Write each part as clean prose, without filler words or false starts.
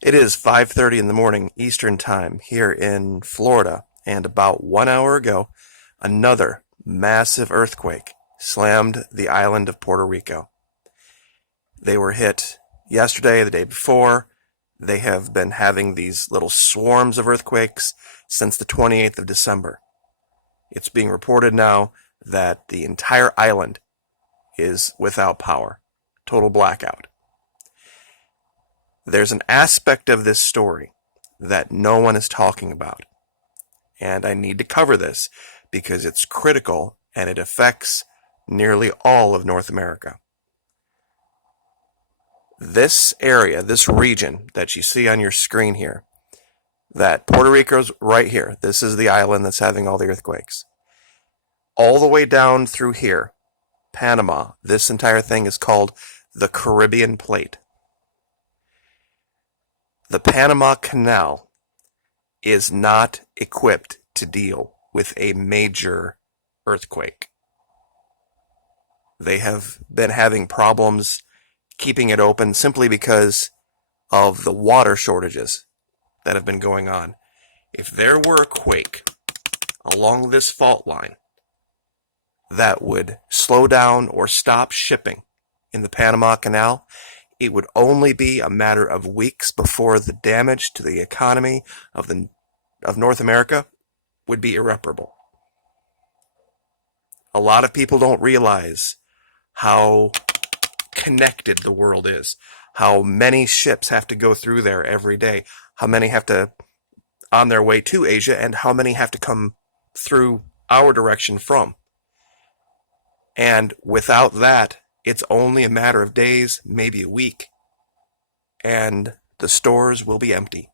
It is 5:30 in the morning Eastern Time here in Florida, and about 1 hour ago, another massive earthquake slammed the island of Puerto Rico. They were hit yesterday, the day before. They have been having these little swarms of earthquakes since the 28th of December. It's being reported now that the entire island is without power. Total blackout. There's an aspect of this story that no one is talking about. And I need to cover this because it's critical and it affects nearly all of North America. This area, this region that you see on your screen here, that Puerto Rico's right here. This is the island that's having all the earthquakes. All the way down through here, Panama, this entire thing is called the Caribbean Plate. The Panama Canal is not equipped to deal with a major earthquake. They have been having problems keeping it open simply because of the water shortages that have been going on. If there were a quake along this fault line that would slow down or stop shipping in the Panama Canal, it would only be a matter of weeks before the damage to the economy of North America would be irreparable. A lot of people don't realize how connected the world is, how many ships have to go through there every day, how many have to on their way to Asia, and how many have to come through our direction from. And without that, it's only a matter of days, maybe a week, and the stores will be empty.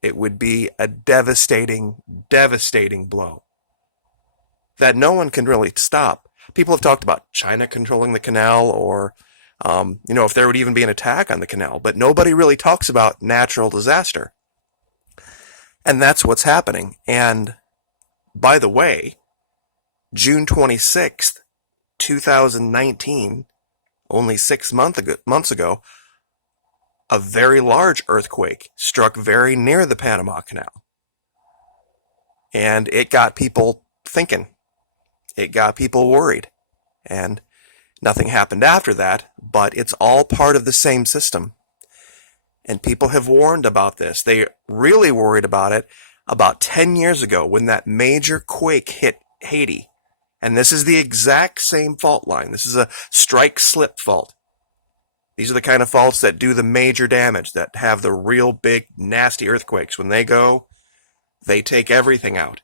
It would be a devastating, devastating blow that no one can really stop. People have talked about China controlling the canal, or if there would even be an attack on the canal, but nobody really talks about natural disaster. And that's what's happening. And by the way, June 26th, 2019, only 6 months ago, a very large earthquake struck very near the Panama Canal. And it got people thinking. It got people worried. And nothing happened after that, but it's all part of the same system. And people have warned about this. They really worried about it about 10 years ago when that major quake hit Haiti. And this is the exact same fault line. This is a strike-slip fault. These are the kind of faults that do the major damage, that have the real big, nasty earthquakes. When they go, they take everything out.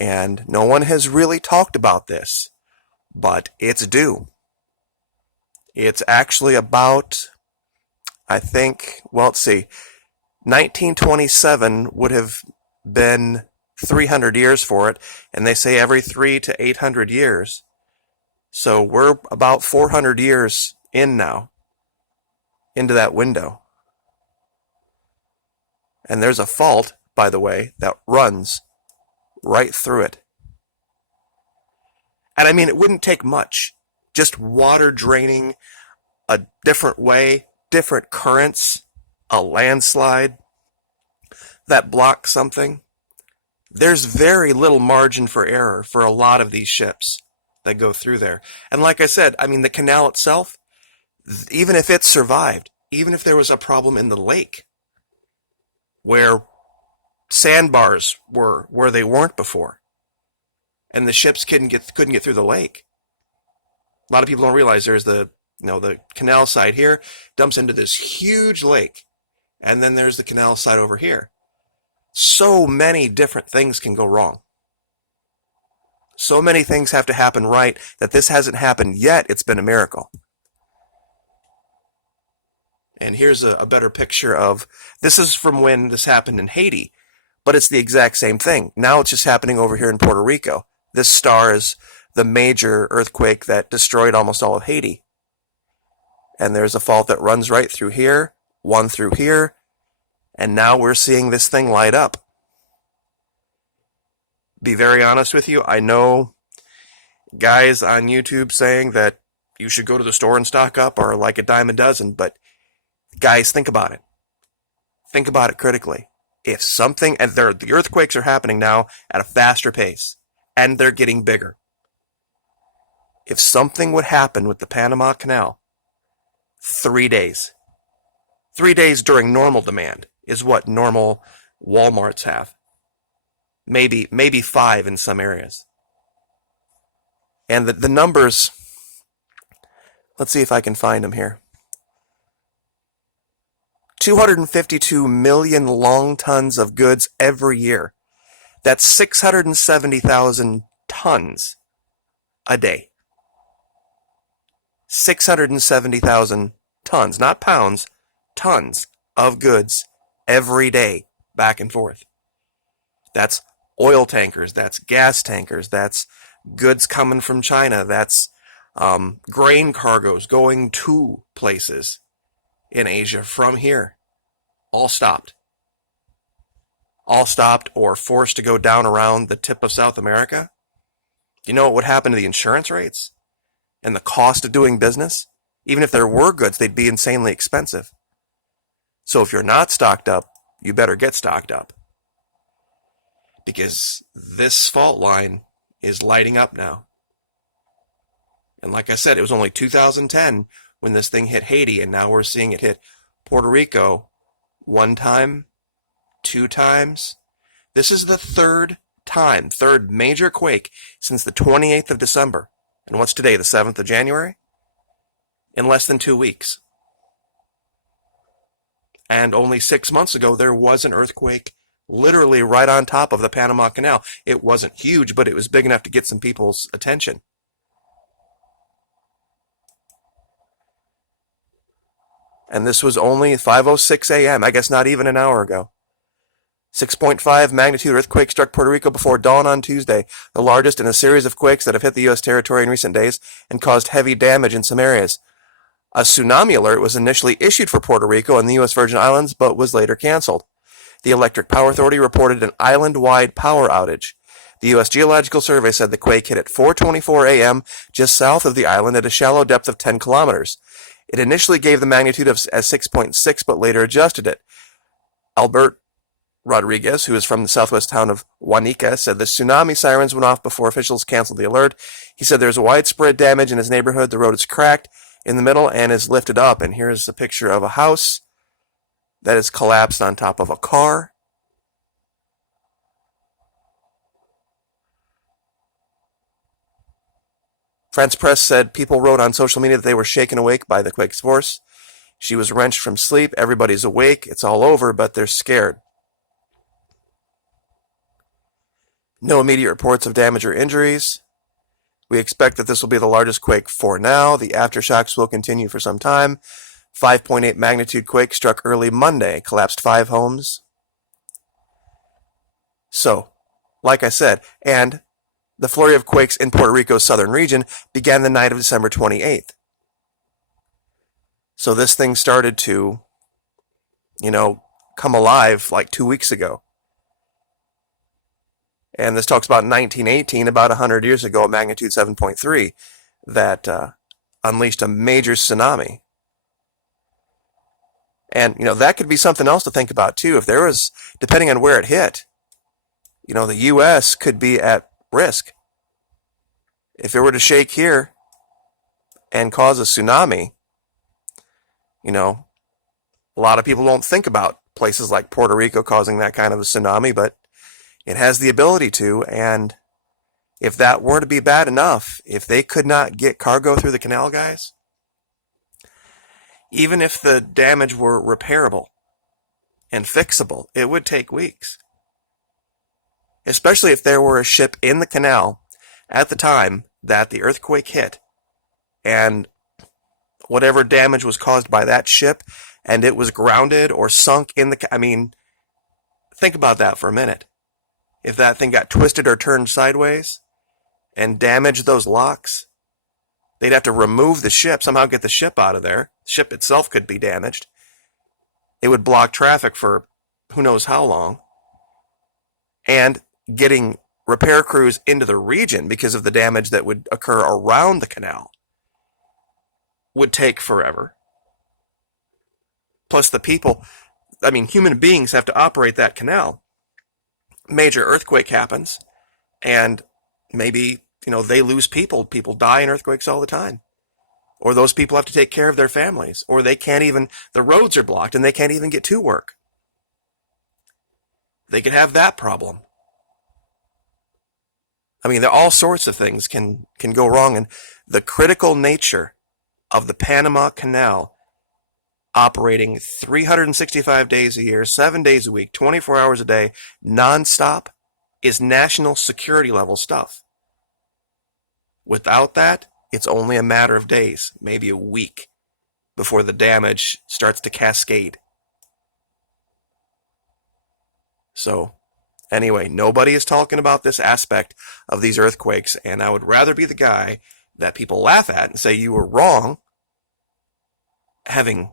And no one has really talked about this, but it's due. It's actually about, let's see, 1927 would have been 300 years for it, and they say every 300 to 800 years. So we're about 400 years in now, into that window. And there's a fault, by the way, that runs right through it. And I mean, it wouldn't take much. Just water draining a different way, different currents, a landslide that blocks something. There's very little margin for error for a lot of these ships that go through there. And like I said, I mean, the canal itself, even if it survived, even if there was a problem in the lake where sandbars were where they weren't before, and the ships couldn't get through the lake. A lot of people don't realize there's the canal side here dumps into this huge lake, and then there's the canal side over here. So many different things can go wrong. So many things have to happen right that this hasn't happened yet. It's been a miracle. And here's a better picture of, this is from when this happened in Haiti, but it's the exact same thing. Now it's just happening over here in Puerto Rico. This star is the major earthquake that destroyed almost all of Haiti. And there's a fault that runs right through here, one through here, and now we're seeing this thing light up. Be very honest with you, I know guys on YouTube saying that you should go to the store and stock up are like a dime a dozen. But guys, think about it. Think about it critically. If something, and the earthquakes are happening now at a faster pace, and they're getting bigger. If something would happen with the Panama Canal, 3 days. 3 days during normal demand is what normal Walmarts have. Maybe 5 in some areas. And the numbers, let's see if I can find them here. 252 million long tons of goods every year. That's 670,000 tons a day. 670,000 tons, not pounds, tons of goods every day, back and forth. That's oil tankers, that's gas tankers, that's goods coming from China, that's grain cargoes going to places in Asia from here. All stopped. All stopped or forced to go down around the tip of South America. You know what would happen to the insurance rates and the cost of doing business? Even if there were goods, they'd be insanely expensive. So if you're not stocked up, you better get stocked up. Because this fault line is lighting up now. And like I said, it was only 2010 when this thing hit Haiti, and now we're seeing it hit Puerto Rico 1 time, 2 times. This is the third major quake since the 28th of December. And what's today, the 7th of January? In less than 2 weeks. And only 6 months ago, there was an earthquake literally right on top of the Panama Canal. It wasn't huge, but it was big enough to get some people's attention. And this was only 5:06 a.m., I guess not even an hour ago. 6.5 magnitude earthquake struck Puerto Rico before dawn on Tuesday, the largest in a series of quakes that have hit the U.S. territory in recent days and caused heavy damage in some areas. A tsunami alert was initially issued for Puerto Rico and the U.S. Virgin Islands, but was later canceled. The Electric Power Authority reported an island-wide power outage. The U.S. Geological Survey said the quake hit at 4:24 a.m. just south of the island at a shallow depth of 10 kilometers. It initially gave the magnitude as 6.6, but later adjusted it. Albert Rodriguez, who is from the southwest town of Huanica, said the tsunami sirens went off before officials canceled the alert. He said there's widespread damage in his neighborhood. The road is cracked in the middle and is lifted up. And here's a picture of a house that is collapsed on top of a car. France Press said people wrote on social media that they were shaken awake by the quake's force. She was wrenched from sleep. Everybody's awake. It's all over, but they're scared. No immediate reports of damage or injuries. We expect that this will be the largest quake for now. The aftershocks will continue for some time. 5.8 magnitude quake struck early Monday, collapsed 5 homes. So, like I said, and the flurry of quakes in Puerto Rico's southern region began the night of December 28th. So this thing started to, come alive like 2 weeks ago. And this talks about 1918, about 100 years ago, at magnitude 7.3, that unleashed a major tsunami. And, that could be something else to think about, too. If there was, depending on where it hit, the U.S. could be at risk. If it were to shake here and cause a tsunami, a lot of people don't think about places like Puerto Rico causing that kind of a tsunami, but it has the ability to, and if that were to be bad enough, if they could not get cargo through the canal, guys, even if the damage were repairable and fixable, it would take weeks. Especially if there were a ship in the canal at the time that the earthquake hit, and whatever damage was caused by that ship, and it was grounded or sunk in the... think about that for a minute. If that thing got twisted or turned sideways and damaged those locks, they'd have to remove the ship, somehow get the ship out of there. The ship itself could be damaged. It would block traffic for who knows how long. And getting repair crews into the region because of the damage that would occur around the canal. would take forever. Plus the people, I mean, human beings have to operate that canal. Major earthquake happens, and maybe, they lose people. People die in earthquakes all the time. Or those people have to take care of their families. Or they can't even, the roads are blocked and they can't even get to work. They could have that problem. I mean, all sorts of things can go wrong. And the critical nature of the Panama Canal operating 365 days a year, 7 days a week, 24 hours a day, nonstop, is national security level stuff. Without that, it's only a matter of days, maybe a week, before the damage starts to cascade. So, anyway, nobody is talking about this aspect of these earthquakes, and I would rather be the guy that people laugh at and say you were wrong, having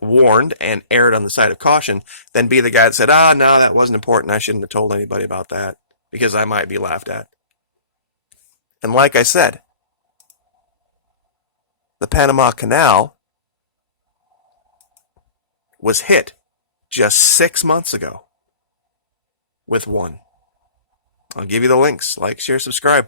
warned and erred on the side of caution, than be the guy that said, no, that wasn't important, I shouldn't have told anybody about that, because I might be laughed at. And like I said, the Panama Canal was hit just 6 months ago with one. I'll give you the links. Like, share, subscribe.